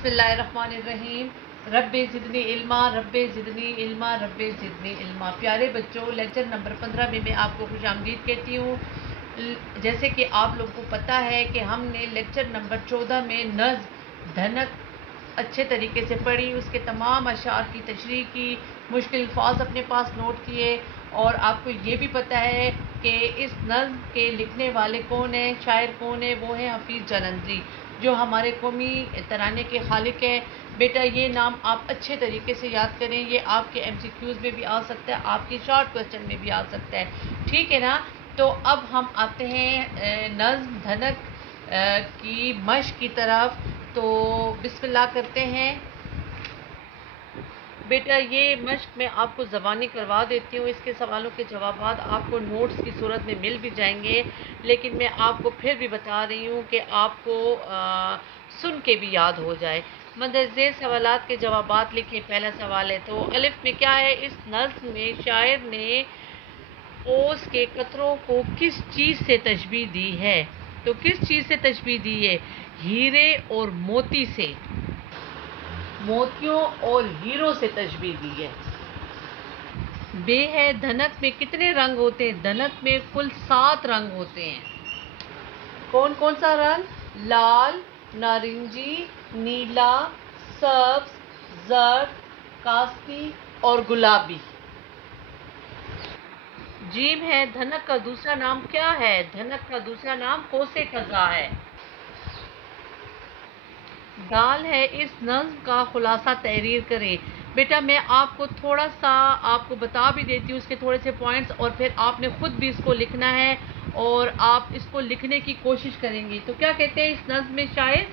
बिस्मिल्लाहिर्रहमानिर्रहीम। रब्बे ज़िदनी इल्मा, रब्बे ज़िदनी इल्मा, रब्बे ज़िदनी इल्मा। प्यारे बच्चों, लेक्चर नंबर 15 में मैं आपको खुशामदीद कहती हूँ। जैसे कि आप लोगों को पता है कि हमने लेक्चर नंबर 14 में नज़्म धनक अच्छे तरीके से पढ़ी, उसके तमाम अशार की तशरीह की, मुश्किल अल्फाज अपने पास नोट किए। और आपको ये भी पता है कि इस नज़्म के लिखने वाले कौन है, शायर कौन है, वो है हफीज़ जालंधरी, जो हमारे कौमी तराने के खालिक हैं। बेटा ये नाम आप अच्छे तरीके से याद करें, ये आपके MCQs में भी आ सकता है, आपके शॉर्ट क्वेश्चन में भी आ सकता है, ठीक है ना। तो अब हम आते हैं नज़्म धनक की मश्क की तरफ। तो बिस्मिल्लाह करते हैं। बेटा ये मश्क मैं आपको ज़बानी करवा देती हूँ, इसके सवालों के जवाब आपको नोट्स की सूरत में मिल भी जाएंगे, लेकिन मैं आपको फिर भी बता रही हूँ कि आपको सुन के भी याद हो जाए। मंदरज़ेर सवालात के जवाबात लिखें। पहला सवाल है, तो अलिफ में क्या है? इस नज़्म में शायर ने ओस के कतरों को किस चीज़ से तशबीह दी है? तो किस चीज़ से तशबीह दी है? हीरे और मोती से, मोतियों और हीरो से तशबीह दी है। बे है, धनक में कितने रंग होते हैं? धनक में कुल 7 रंग होते हैं। कौन कौन सा रंग? लाल, नारंगी, नीला, सब्ज, जर्द, कास्ती और गुलाबी। जीम है, धनक का दूसरा नाम क्या है? धनक का दूसरा नाम कोसे कज़ा है। दाल है, इस नज़्म का खुलासा तहरीर करें। बेटा मैं आपको थोड़ा सा आपको बता भी देती हूँ इसके थोड़े से पॉइंट्स, और फिर आपने ख़ुद भी इसको लिखना है और आप इसको लिखने की कोशिश करेंगी। तो क्या कहते हैं इस नज़्म में शायर?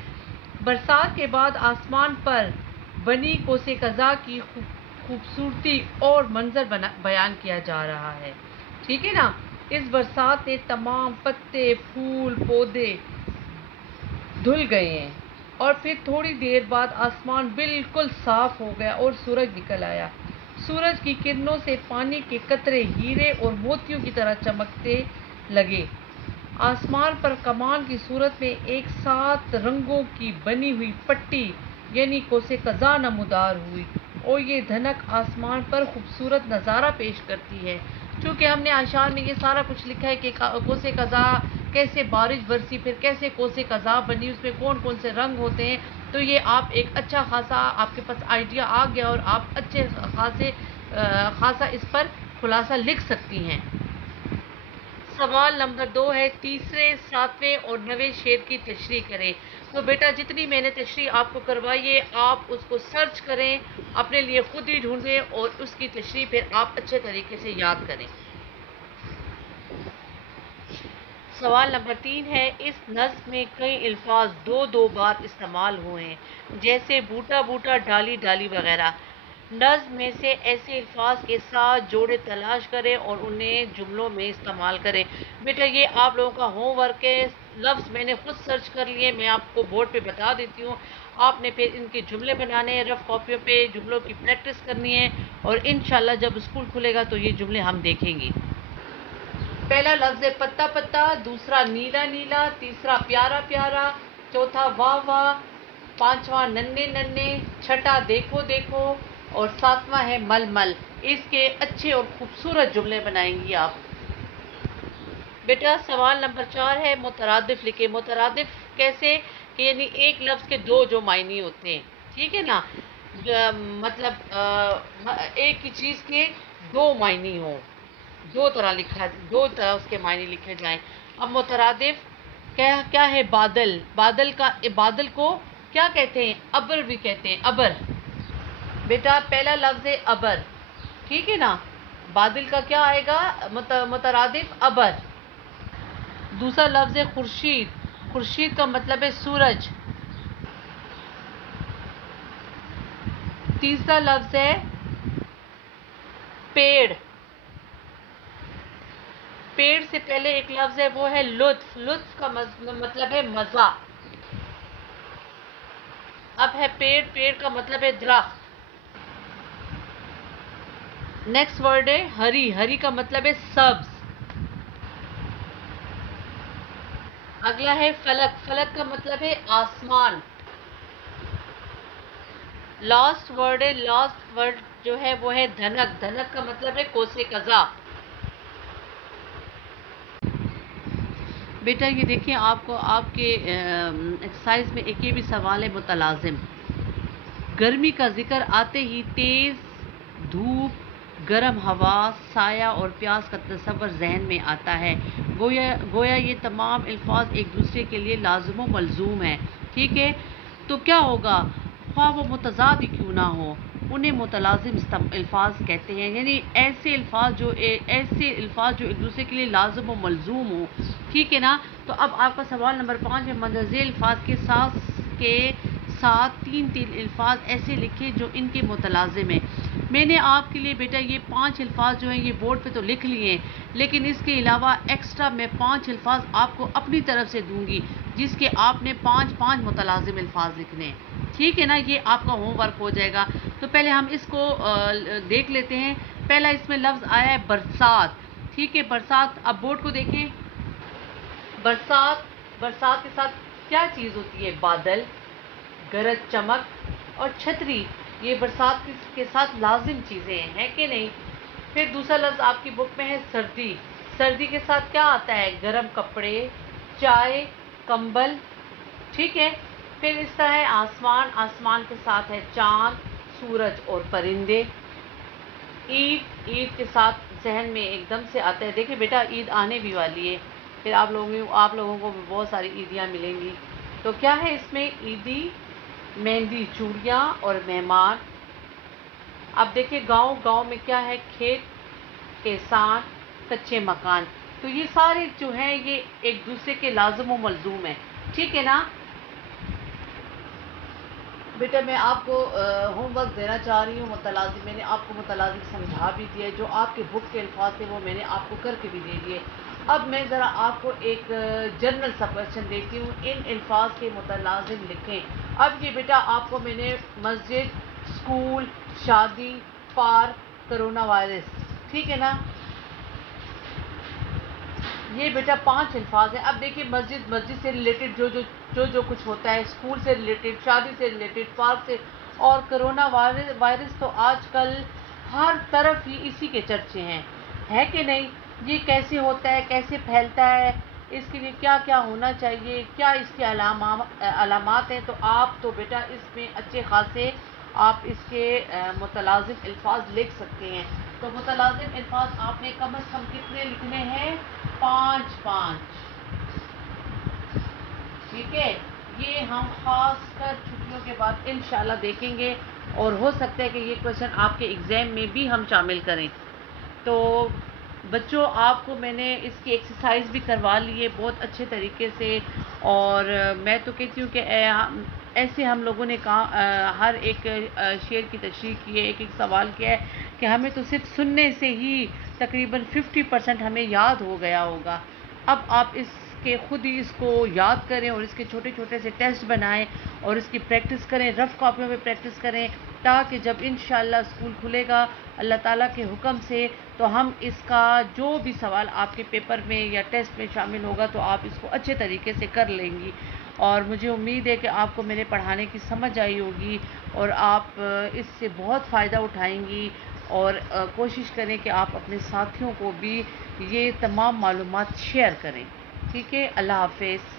बरसात के बाद आसमान पर बनी कोसे कज़ा की खूबसूरती और मंजर बयान किया जा रहा है, ठीक है ना। इस बरसात ने तमाम पत्ते, फूल, पौधे धुल गए हैं, और फिर थोड़ी देर बाद आसमान बिल्कुल साफ हो गया और सूरज निकल आया। सूरज की किरणों से पानी के कतरे हीरे और मोतियों की तरह चमकते लगे। आसमान पर कमान की सूरत में एक 7 रंगों की बनी हुई पट्टी यानी कोसे कज़ा नमूदार हुई, और ये धनक आसमान पर खूबसूरत नज़ारा पेश करती है। चूँकि हमने आशार में ये सारा कुछ लिखा है कि कोसे कज़ा कैसे बारिश बरसी, फिर कैसे कोसे कज़ा बनी, उसमें कौन कौन से रंग होते हैं, तो ये आप एक अच्छा खासा आपके पास आइडिया आ गया और आप अच्छे खासा इस पर खुलासा लिख सकती हैं। सवाल नंबर 2 है, तीसरे, 7वें और 9वें शेर की तशरीह करें। तो बेटा जितनी मैंने तशरीह आपको करवाई है, आप उसको सर्च करें, अपने लिए खुद ही ढूंढें और उसकी तशरीह फिर आप अच्छे तरीके से याद करें। सवाल नंबर 3 है, इस नज़्म में कई अल्फाज 2-2 बार इस्तेमाल हुए हैं, जैसे बूटा बूटा, डाली डाली वगैरह। नज़्म में से ऐसे अल्फाज के साथ जोड़े तलाश करें और उन्हें जुमलों में इस्तेमाल करें। बेटा ये आप लोगों का होमवर्क है, लफ्ज़ मैंने खुद सर्च कर लिए, मैं आपको बोर्ड पे बता देती हूँ। आपने फिर इनके जुमले बनाने हैं, रफ़ कॉपियों पे जुमलों की प्रैक्टिस करनी है, और इंशाल्लाह जब स्कूल खुलेगा तो ये जुमले हम देखेंगे। पहला लफ्ज़ है पत्ता पत्ता, दूसरा नीला नीला, तीसरा प्यारा प्यारा, चौथा वाह वाह, पांचवा नन्हे नन्हे, छठा देखो देखो, और सातवां है मल मल। इसके अच्छे और खूबसूरत जुमले बनाएंगी आप। बेटा सवाल नंबर 4 है, मुतरादिफ लिखे। मुतरादिफ कैसे? कि यानी एक लफ्ज़ के 2 जो मायने होते हैं, ठीक है ना। मतलब एक ही चीज़ के 2 मायने हों, 2 तरह उसके मायने लिखे जाएं। अब मुतरादिफ क्या क्या है? बादल, बादल को क्या कहते हैं? अबर भी कहते हैं, अबर। बेटा पहला लफ्ज़ है अबर, ठीक है ना। बादल का क्या आएगा? मुतरादिफ अबर। दूसरा लफ्ज़ है खुर्शीद, खुर्शीद का मतलब है सूरज। तीसरा लफ्ज़ है पेड़, पेड़ से पहले एक लफ्ज़ है वो है लुत्फ, लुत्फ का मतलब है मज़ा। अब है पेड़, पेड़ का मतलब है दरख्त। नेक्स्ट वर्ड है हरी, हरी का मतलब है सब्ज। अगला है फलक, फलक का मतलब है आसमान। لاسٹ ورڈ ہے، لاسٹ ورڈ جو ہے وہ ہے دھنک. دھنک کا مطلب ہے کوسے قضا. بیٹا یہ دیکھیں آپ کو آپ کے ایکسرسائز میں ایک یہ بھی سوال ہے متلازم. گرمی کا ذکر آتے ہی تیز دھوپ، گرم ہوا، سایہ اور پیاس کا تصور ذہن میں آتا ہے. گویا یہ تمام الفاظ ایک دوسرے کے لیے لازم و ملزوم ہیں. ٹھیک ہے، تو کیا ہوگا؟ خواہ وہ متضاد ہی کیوں نہ ہو، انہیں متلازم الفاظ کہتے ہیں. یعنی ایسے الفاظ جو ایک دوسرے کے لیے لازم و ملزوم ہوں. ٹھیک ہے نا. تو اب آپ کا سوال نمبر 5 ہے، مندرجہ الفاظ کے ساتھ تین الفاظ ایسے لکھیں جو ان کے متلازم ہیں. میں نے آپ کے لیے بیٹا یہ 5 الفاظ جو ہیں یہ بورڈ پہ تو لکھ لیے ہیں، لیکن اس کے علاوہ ایکسٹرا میں 5 الفاظ آپ کو اپنی طرف سے دوں گی، جس کے آپ نے 5 متلازم الفاظ لکھنے ہیں. ٹھیک ہے نا، یہ آپ کا ہوم ورک ہو جائے گا. تو پہلے ہم اس کو دیکھ لیتے ہیں. پہلا اس میں لفظ آیا ہے برسات. ٹھیک ہے، برسات. اب بورڈ کو دیکھیں. برسات، برسات کے ساتھ کیا چیز ہوتی ہے؟ بادل، گرج چمک اور چھتری. یہ برسات کے ساتھ لازم چیزیں ہیں کہ نہیں؟ پھر دوسرا لفظ آپ کی بک میں ہے سردی. سردی کے ساتھ کیا آتا ہے؟ گرم کپڑے، چائے، کمبل. ٹھیک ہے. پھر اس طرح ہے آسمان. آسمان کے ساتھ ہے چاند، سورج اور پرندے. عید، عید کے ساتھ ذہن میں ایک دم سے آتا ہے. دیکھیں بیٹا عید آنے بھی والی ہے، پھر آپ لوگوں کو بھی بہت ساری عیدیاں ملیں گی. تو کیا ہے اس میں؟ عیدی، مہندی، چوڑیاں اور مہمان. اب دیکھیں گاؤں. گاؤں میں کیا ہے؟ کھیت، کسان، کچے مکان. تو یہ سارے جو ہیں یہ ایک دوسرے کے لازم و ملزوم ہیں. ٹھیک ہے نا. بیٹا میں آپ کو ہوم ورک دینا چاہ رہی ہوں متلازم. میں نے آپ کو متلازم سمجھا بھی دیا ہے، جو آپ کے بک کے الفاظ تھے وہ میں نے آپ کو کر کے بھی دے دیے. اب میں ذرا آپ کو ایک جنرل سا کویسچن دیتی ہوں. ان الفاظ کے متلازم لکھیں. اب یہ بیٹا آپ کو میں نے مسجد، اسکول، شادی، پارک، کرونا وائرس. ٹھیک ہے نا. یہ بیٹا 5 الفاظ ہیں. اب دیکھیے مسجد، مسجد سے ریلیٹڈ جو کچھ ہوتا ہے، اسکول سے ریلیٹڈ، شادی سے ریلیٹڈ، پارک سے. اور کرونا وائرس تو آج کل ہر طرف ہی اسی کے چرچے ہیں، ہے کہ نہیں؟ یہ کیسے ہوتا ہے، کیسے پھیلتا ہے، اس کے لیے کیا کیا ہونا چاہیے، کیا اس کے علامات ہیں. تو آپ تو بیٹا اس میں اچھے خاصے آپ اس کے متلازم الفاظ لکھ سکتے ہیں. تو متلازم الفاظ آپ نے کم از کم کتنے لکھنے ہیں؟ 5. ٹھیک ہے. یہ ہم خاص کر چھٹیوں کے بعد انشاءاللہ دیکھیں گے، اور ہو سکتا ہے کہ یہ کویشچن آپ کے ایگزام میں بھی ہم شامل کریں. تو بچوں آپ کو میں نے اس کی ایکسرسائز بھی کروا لی ہے بہت اچھے طریقے سے. اور میں تو کہتی ہوں کہ ایسے ہم لوگوں نے ہر ایک شعر کی تشریح کی ہے، ایک ایک سوال کیا ہے کہ ہمیں تو صرف سننے سے ہی تقریباً 50% ہمیں یاد ہو گیا ہوگا. اب آپ اس کے خود ہی اس کو یاد کریں اور اس کے چھوٹے چھوٹے سے ٹیسٹ بنائیں اور اس کی پریکٹس کریں، رف کاپیوں میں پریکٹس کریں، تاکہ جب انشاءاللہ اسکول کھلے گا اللہ تعالیٰ کے حکم سے تو ہم اس کا جو بھی سوال آپ کے پیپر میں یا ٹیسٹ میں شامل ہوگا تو آپ اس کو اچھے طریقے سے کر لیں گی. اور مجھے امید ہے کہ آپ کو میرے پڑھانے کی سمجھ آئی ہوگی اور آپ اس سے بہت فائدہ اٹھائیں گی. اور کوشش کریں کہ آپ اپنے ساتھیوں کو بھی یہ تمام معلومات شیئر کریں. ٹھیک ہے. اللہ حافظ.